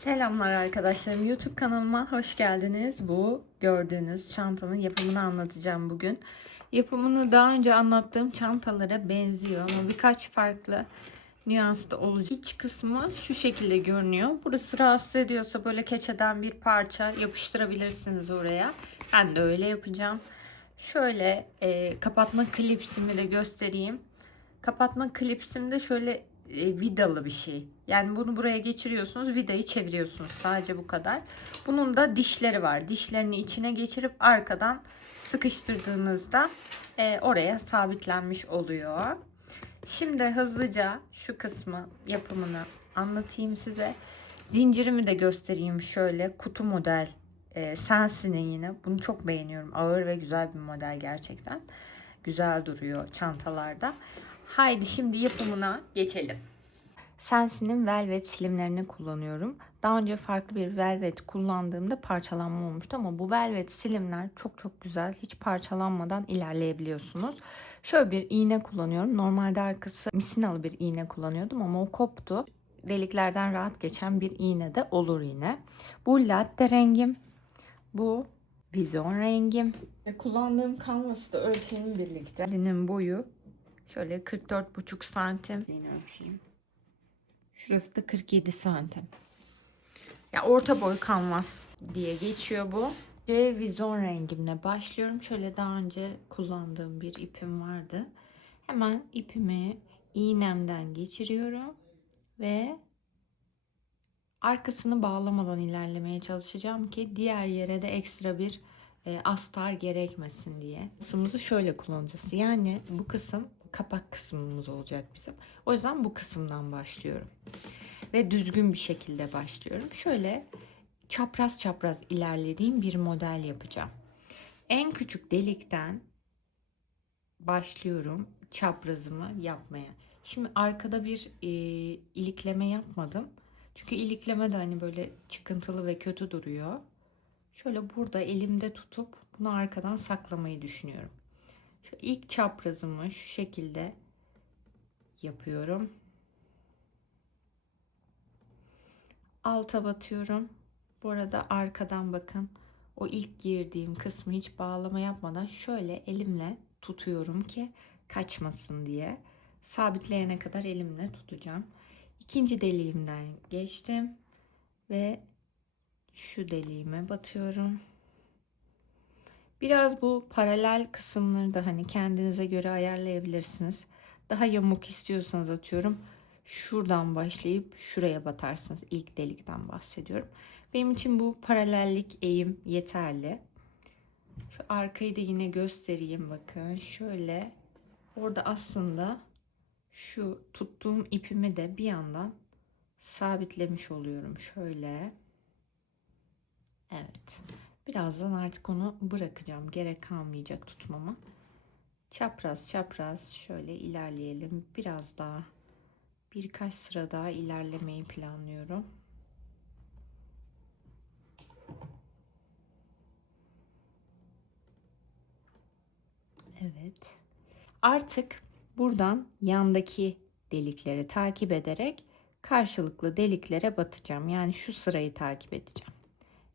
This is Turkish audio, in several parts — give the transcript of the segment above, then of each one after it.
Selamlar arkadaşlarım. YouTube kanalıma hoş geldiniz. Bu gördüğünüz çantanın yapımını anlatacağım bugün. Yapımını daha önce anlattığım çantalara benziyor ama birkaç farklı nüansta olacak. İç kısmı şu şekilde görünüyor. Burası rahatsız ediyorsa böyle keçeden bir parça yapıştırabilirsiniz oraya. Ben de öyle yapacağım. Şöyle e, kapatma klipsimi de göstereyim. Kapatma klipsimde şöyle e, vidalı bir şey. Yani bunu buraya geçiriyorsunuz, vidayı çeviriyorsunuz. Sadece bu kadar. Bunun da dişleri var. Dişlerini içine geçirip arkadan sıkıştırdığınızda e, oraya sabitlenmiş oluyor. Şimdi hızlıca şu kısmı yapımını anlatayım size. Zincirimi de göstereyim şöyle. Kutu model e, Sensi'nin yine. Bunu çok beğeniyorum. Ağır ve güzel bir model gerçekten. Güzel duruyor çantalarda. Haydi şimdi yapımına geçelim. Sensi'nin Velvet silimlerini kullanıyorum. Daha önce farklı bir Velvet kullandığımda parçalanma olmuştu ama bu Velvet silimler çok çok güzel. Hiç parçalanmadan ilerleyebiliyorsunuz. Şöyle bir iğne kullanıyorum. Normalde arkası misinalı bir iğne kullanıyordum ama o koptu. Deliklerden rahat geçen bir iğne de olur yine. Bu latte rengim. Bu vizon rengim. Ve kullandığım kanvası da ölçeğim birlikte. Elinin boyu şöyle 44,5 santim. Yine ölçeyim. Şurası da 47 santim. Ya orta boy kanvas diye geçiyor bu. Ve vizon rengimle başlıyorum. Şöyle daha önce kullandığım bir ipim vardı. Hemen ipimi iğnemden geçiriyorum ve arkasını bağlamadan ilerlemeye çalışacağım ki diğer yere de ekstra bir e, astar gerekmesin diye. Kısmımızı şöyle kullanacağız. Yani bu kısım kapak kısmımız olacak bizim. O yüzden bu kısımdan başlıyorum. Ve düzgün bir şekilde başlıyorum. Şöyle çapraz çapraz ilerlediğim bir model yapacağım. En küçük delikten başlıyorum çaprazımı yapmaya. Şimdi arkada bir e, ilikleme yapmadım. Çünkü ilikleme de hani böyle çıkıntılı ve kötü duruyor. Şöyle burada elimde tutup bunu arkadan saklamayı düşünüyorum. Şu ilk çaprazımı şu şekilde yapıyorum. Alta batıyorum. Bu arada arkadan bakın. O ilk girdiğim kısmı hiç bağlama yapmadan şöyle elimle tutuyorum ki kaçmasın diye. Sabitleyene kadar elimle tutacağım. İkinci deliğimden geçtim ve şu deliğime batıyorum. Biraz bu paralel kısımları da hani kendinize göre ayarlayabilirsiniz. Daha yamuk istiyorsanız atıyorum şuradan başlayıp şuraya batarsınız. İlk delikten bahsediyorum. Benim için bu paralellik eğim yeterli. Şu arkayı da yine göstereyim bakın. Şöyle orada aslında şu tuttuğum ipimi de bir yandan sabitlemiş oluyorum. Şöyle. Evet. Birazdan artık onu bırakacağım. Gerek kalmayacak tutmama. Çapraz çapraz şöyle ilerleyelim. Biraz daha birkaç sıra daha ilerlemeyi planlıyorum. Evet. Artık buradan yandaki delikleri takip ederek karşılıklı deliklere batacağım. Yani şu sırayı takip edeceğim.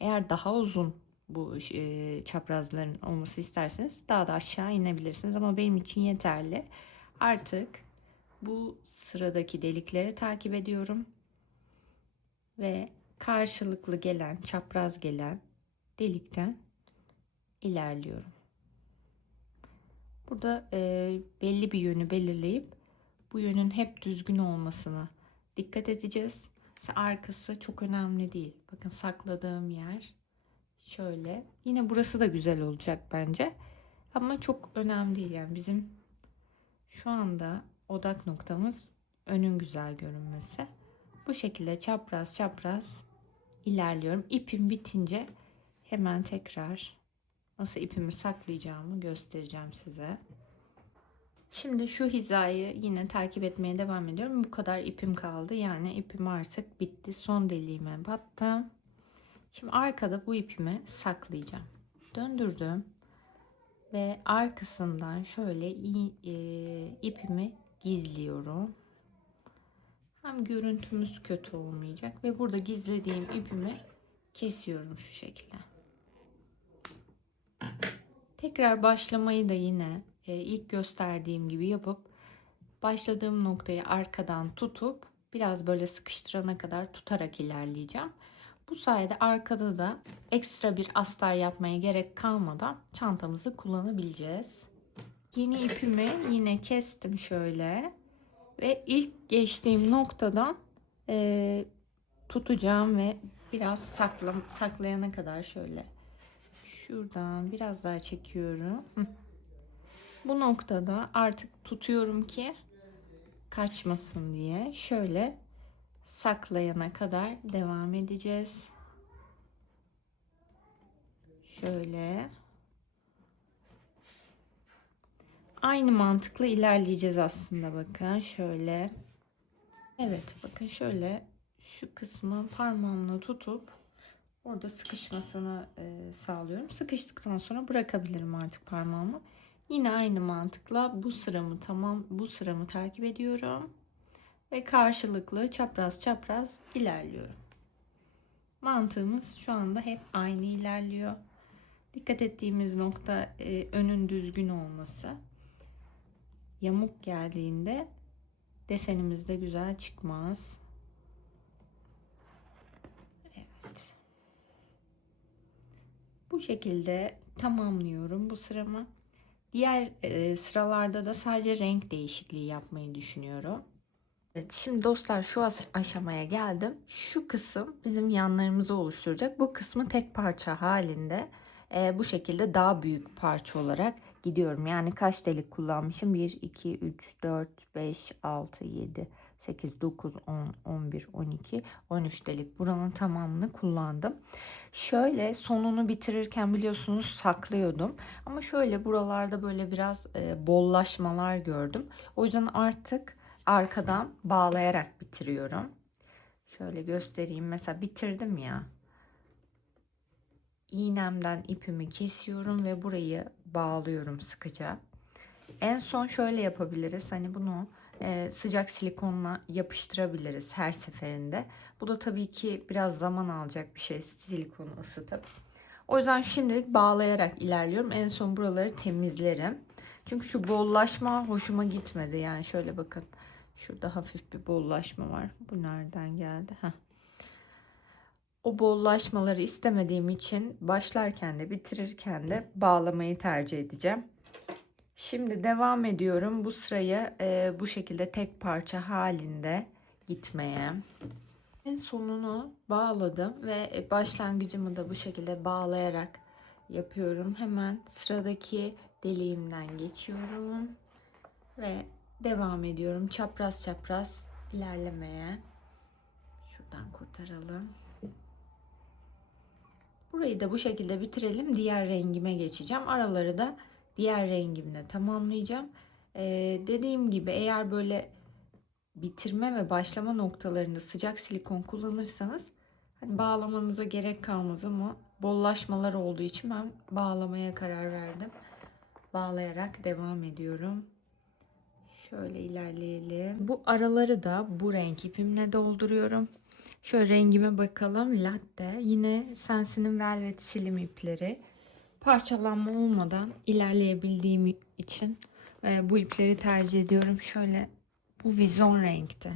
Eğer daha uzun bu e, çaprazların olması isterseniz daha da aşağı inebilirsiniz ama benim için yeterli. Artık bu sıradaki delikleri takip ediyorum ve karşılıklı gelen, çapraz gelen delikten ilerliyorum. Burada e, belli bir yönü belirleyip bu yönün hep düzgün olmasına dikkat edeceğiz. Mesela arkası çok önemli değil. Bakın sakladığım yer şöyle. Yine burası da güzel olacak bence. Ama çok önemli değil yani bizim şu anda odak noktamız önün güzel görünmesi. Bu şekilde çapraz çapraz ilerliyorum. İpim bitince hemen tekrar nasıl ipimi saklayacağımı göstereceğim size. Şimdi şu hizayı yine takip etmeye devam ediyorum. Bu kadar ipim kaldı. Yani ipim artık bitti. Son deliğime battım. Şimdi arkada bu ipimi saklayacağım. Döndürdüm. Ve arkasından şöyle e, ipimi gizliyorum. Hem görüntümüz kötü olmayacak ve burada gizlediğim ipimi kesiyorum şu şekilde. Tekrar başlamayı da yine e, ilk gösterdiğim gibi yapıp başladığım noktayı arkadan tutup biraz böyle sıkıştırana kadar tutarak ilerleyeceğim. Bu sayede arkada da ekstra bir astar yapmaya gerek kalmadan çantamızı kullanabileceğiz. Yeni ipimi yine kestim şöyle ve ilk geçtiğim noktadan e, tutacağım ve biraz sakla, saklayana kadar şöyle şuradan biraz daha çekiyorum. Bu noktada artık tutuyorum ki kaçmasın diye şöyle saklayana kadar devam edeceğiz. Şöyle aynı mantıkla ilerleyeceğiz aslında bakın şöyle. Evet bakın şöyle şu kısmı parmağımla tutup orada sıkışmasını e, sağlıyorum. Sıkıştıktan sonra bırakabilirim artık parmağımı. Yine aynı mantıkla bu sıramı tamam bu sıramı takip ediyorum ve karşılıklı çapraz çapraz ilerliyorum. Mantığımız şu anda hep aynı ilerliyor. Dikkat ettiğimiz nokta e, önün düzgün olması. Yamuk geldiğinde desenimiz de güzel çıkmaz. Evet. Bu şekilde tamamlıyorum bu sıramı. Diğer e, sıralarda da sadece renk değişikliği yapmayı düşünüyorum. Evet, şimdi dostlar şu aşamaya geldim. Şu kısım bizim yanlarımızı oluşturacak. Bu kısmı tek parça halinde e, bu şekilde daha büyük parça olarak gidiyorum. Yani kaç delik kullanmışım? 1, 2, 3, 4, 5, 6, 7, 8, 9, 10, 11, 12, 13 delik. Buranın tamamını kullandım. Şöyle sonunu bitirirken biliyorsunuz saklıyordum. Ama şöyle buralarda böyle biraz e, bollaşmalar gördüm. O yüzden artık arkadan bağlayarak bitiriyorum. Şöyle göstereyim. Mesela bitirdim ya. İğnemden ipimi kesiyorum ve burayı bağlıyorum sıkıca. En son şöyle yapabiliriz. Hani bunu e, sıcak silikonla yapıştırabiliriz her seferinde. Bu da tabii ki biraz zaman alacak bir şey silikonu ısıtıp. O yüzden şimdilik bağlayarak ilerliyorum. En son buraları temizlerim. Çünkü şu bollaşma hoşuma gitmedi. Yani şöyle bakın. Şurada hafif bir bollaşma var. Bu nereden geldi? Heh. O bollaşmaları istemediğim için başlarken de bitirirken de bağlamayı tercih edeceğim. Şimdi devam ediyorum bu sırayı e, bu şekilde tek parça halinde gitmeye. En sonunu bağladım ve başlangıcımı da bu şekilde bağlayarak yapıyorum. Hemen sıradaki deliğimden geçiyorum ve devam ediyorum çapraz çapraz ilerlemeye. Şuradan kurtaralım. Burayı da bu şekilde bitirelim. Diğer rengime geçeceğim. Araları da diğer rengimle tamamlayacağım. Ee, dediğim gibi eğer böyle bitirme ve başlama noktalarında sıcak silikon kullanırsanız hani bağlamanıza gerek kalmaz ama bollaşmalar olduğu için ben bağlamaya karar verdim. Bağlayarak devam ediyorum. Şöyle ilerleyelim. Bu araları da bu renk ipimle dolduruyorum. Şöyle rengime bakalım. Latte. Yine Sensi'nin Velvet silim ipleri. Parçalanma olmadan ilerleyebildiğim için e, bu ipleri tercih ediyorum. Şöyle bu vizon renkte.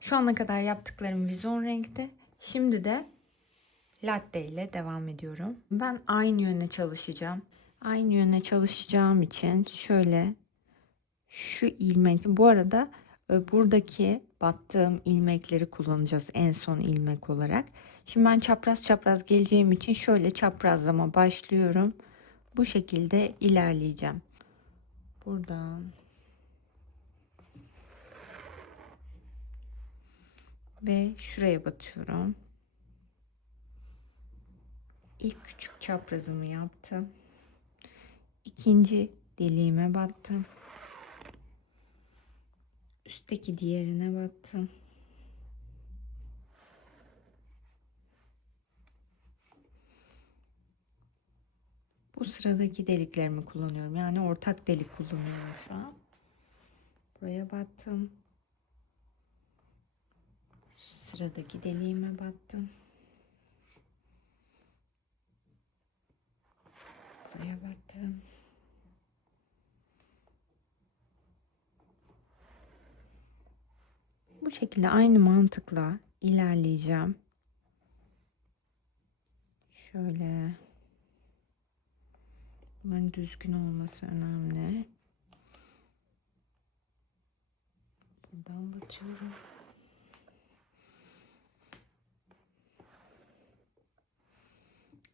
Şu ana kadar yaptıklarım vizon renkte. Şimdi de latte ile devam ediyorum. Ben aynı yöne çalışacağım. Aynı yöne çalışacağım için şöyle şu ilmek bu arada e, buradaki battığım ilmekleri kullanacağız en son ilmek olarak. Şimdi ben çapraz çapraz geleceğim için şöyle çaprazlama başlıyorum. Bu şekilde ilerleyeceğim. Buradan ve şuraya batıyorum. İlk küçük çaprazımı yaptım. İkinci deliğime battım. Üstteki diğerine battım. Bu sıradaki deliklerimi kullanıyorum. Yani ortak delik kullanıyorum şu an. Buraya battım. Sıradaki deliğime battım. Buraya battım. Bu şekilde aynı mantıkla ilerleyeceğim. Şöyle. Bunların düzgün olması önemli. Buradan batıyorum.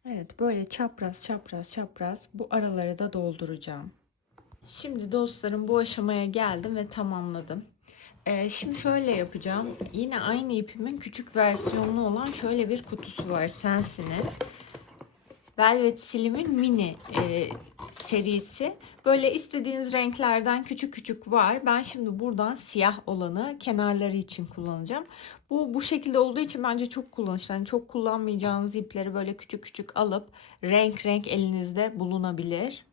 Evet böyle çapraz çapraz çapraz bu araları da dolduracağım. Şimdi dostlarım bu aşamaya geldim ve tamamladım. Ee, şimdi şöyle yapacağım. Yine aynı ipimin küçük versiyonu olan şöyle bir kutusu var Sensi'nin. Velvet Slim'in mini e, serisi. Böyle istediğiniz renklerden küçük küçük var. Ben şimdi buradan siyah olanı kenarları için kullanacağım. Bu bu şekilde olduğu için bence çok kullanışlı. Yani çok kullanmayacağınız ipleri böyle küçük küçük alıp renk renk elinizde bulunabilir.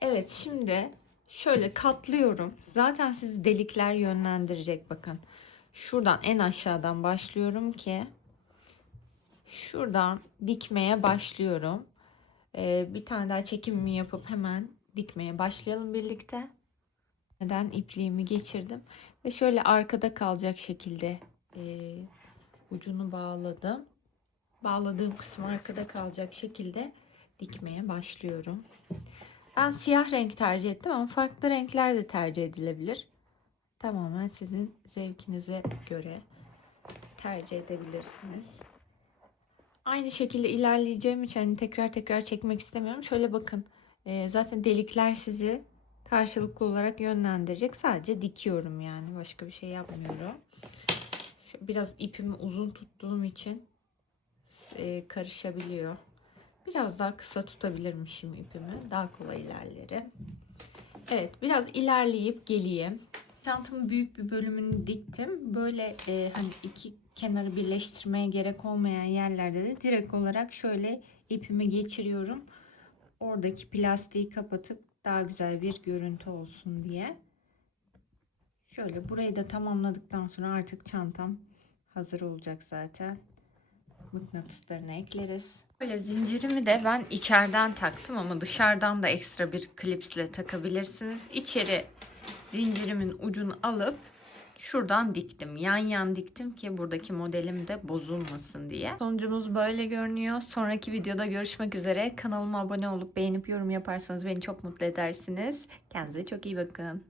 Evet şimdi şöyle katlıyorum. Zaten sizi delikler yönlendirecek bakın. Şuradan en aşağıdan başlıyorum ki şuradan dikmeye başlıyorum. Ee, bir tane daha çekimimi yapıp hemen dikmeye başlayalım birlikte. Neden ipliğimi geçirdim ve şöyle arkada kalacak şekilde e, ucunu bağladım. Bağladığım kısım arkada kalacak şekilde dikmeye başlıyorum. Ben siyah renk tercih ettim ama farklı renkler de tercih edilebilir. Tamamen sizin zevkinize göre tercih edebilirsiniz. Aynı şekilde ilerleyeceğim için hani tekrar tekrar çekmek istemiyorum. Şöyle bakın. e, zaten delikler sizi karşılıklı olarak yönlendirecek. Sadece dikiyorum yani. Başka bir şey yapmıyorum. Şu, biraz ipimi uzun tuttuğum için e, karışabiliyor. Biraz daha kısa tutabilirmişim ipimi. Daha kolay ilerlerim. Evet biraz ilerleyip geleyim. Çantamın büyük bir bölümünü diktim. Böyle e, hani iki kenarı birleştirmeye gerek olmayan yerlerde de direkt olarak şöyle ipimi geçiriyorum. Oradaki plastiği kapatıp daha güzel bir görüntü olsun diye. Şöyle burayı da tamamladıktan sonra artık çantam hazır olacak zaten. Mıknatıslarını ekleriz. Böyle zincirimi de ben içeriden taktım ama dışarıdan da ekstra bir klipsle takabilirsiniz. İçeri zincirimin ucunu alıp şuradan diktim. Yan yan diktim ki buradaki modelim de bozulmasın diye. Sonucumuz böyle görünüyor. Sonraki videoda görüşmek üzere. Kanalıma abone olup beğenip yorum yaparsanız beni çok mutlu edersiniz. Kendinize çok iyi bakın.